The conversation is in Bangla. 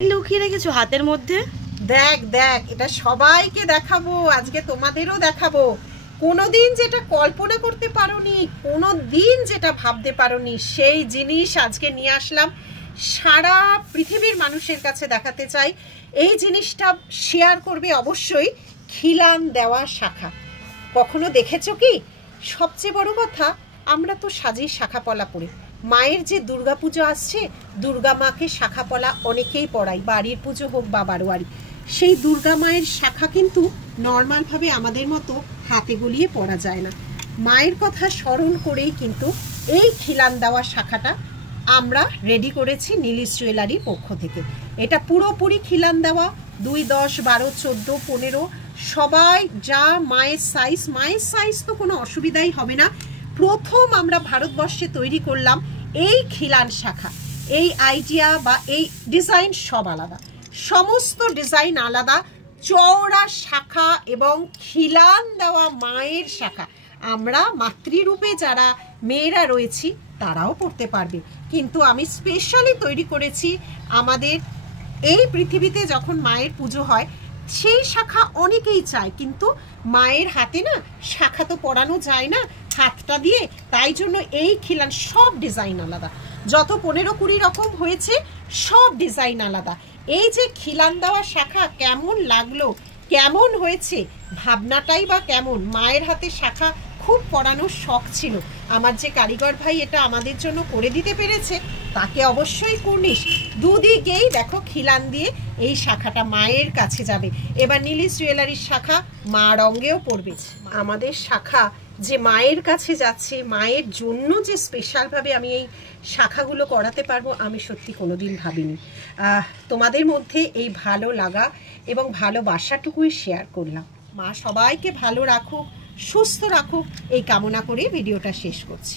লুকিয়ে রেখেছো হাতের মধ্যে? দেখ দেখ, এটা সবাইকে দেখাবো, আজকে তোমাদেরও দেখাবো। কোনোদিন যেটা কল্পনা করতে পারোনি, কোনোদিন যেটা ভাবতে পারোনি, সেই জিনিস আজকে নিয়ে আসলাম, সারা পৃথিবীর মানুষের কাছে দেখাতে চাই। এই জিনিসটা শেয়ার করবে অবশ্যই। খিলান দেওয়া শাখা কখনো দেখেছো কি? সবচেয়ে বড় কথা, আমরা তো সাজি শাখা পলা পরে। মায়ের যে দুর্গা পুজো আসছে, দুর্গা মাকে শাখা পলা অনেকেই পড়াই, বাড়ির পুজো হোক বা বারোয়ারি। সেই দুর্গা মায়ের শাখা কিন্তু নর্মালভাবে আমাদের মতো হাতে গলিয়ে পড়া যায় না। মায়ের কথা স্মরণ করেই কিন্তু এই খিলান দেওয়া শাখাটা আমরা রেডি করেছি নীলিশ জুয়েলারির পক্ষ থেকে। এটা পুরোপুরি খিলান দেওয়া, 2, 10, 12, 14, 15 সবাই যা মায়ের সাইজ তো কোনো অসুবিধাই হবে না। প্রথম আমরা ভারতবর্ষে তৈরি করলাম এই খিলান শাখা। এই আইডিয়া বা এই ডিজাইন সব আলাদা, সমস্ত ডিজাইন আলাদা। চওড়া শাখা এবং খিলান দেওয়া মায়ের শাখা আমরা মাতৃরূপে যারা মেয়েরা রয়েছি তারাও পড়তে পারবে, কিন্তু আমি স্পেশালি তৈরি করেছি আমাদের এই পৃথিবীতে যখন মায়ের পুজো হয় সেই শাখা অনেকেই চায়, কিন্তু মায়ের হাতে না শাখা তো পরানো যায় না হাতটা দিয়ে, তাই জন্য এই খিলান সব ডিজাইন আলাদা। যত 15-20 রকম হয়েছে সব ডিজাইন আলাদা। এই যে খিলান দেওয়া শাখা কেমন লাগলো, কেমন হয়েছে, ভাবনাটাই বা কেমন। মায়ের হাতে শাখা খুব পরানোর শখ ছিল আমার, যে কারিগর ভাই এটা আমাদের জন্য করে দিতে পেরেছে তাকে অবশ্যই কুর্নিশ। দুদিকেই দেখো খিলান দিয়ে এই শাখাটা মায়ের কাছে যাবে। এবার নীলিশ জুয়েলারির শাখা মা রঙেও পড়বে। আমাদের শাখা যে মায়ের কাছে যাচ্ছে, মায়ের জন্য যে স্পেশালভাবে আমি এই শাখাগুলো করাতে পারবো, আমি সত্যি কোনোদিন ভাবিনি। তোমাদের মধ্যে এই ভালো লাগা এবং ভালোবাসাটুকুই শেয়ার করলাম। মা সবাইকে ভালো রাখুক, সুস্থ রাখুক, এই কামনা করে ভিডিওটা শেষ করছি।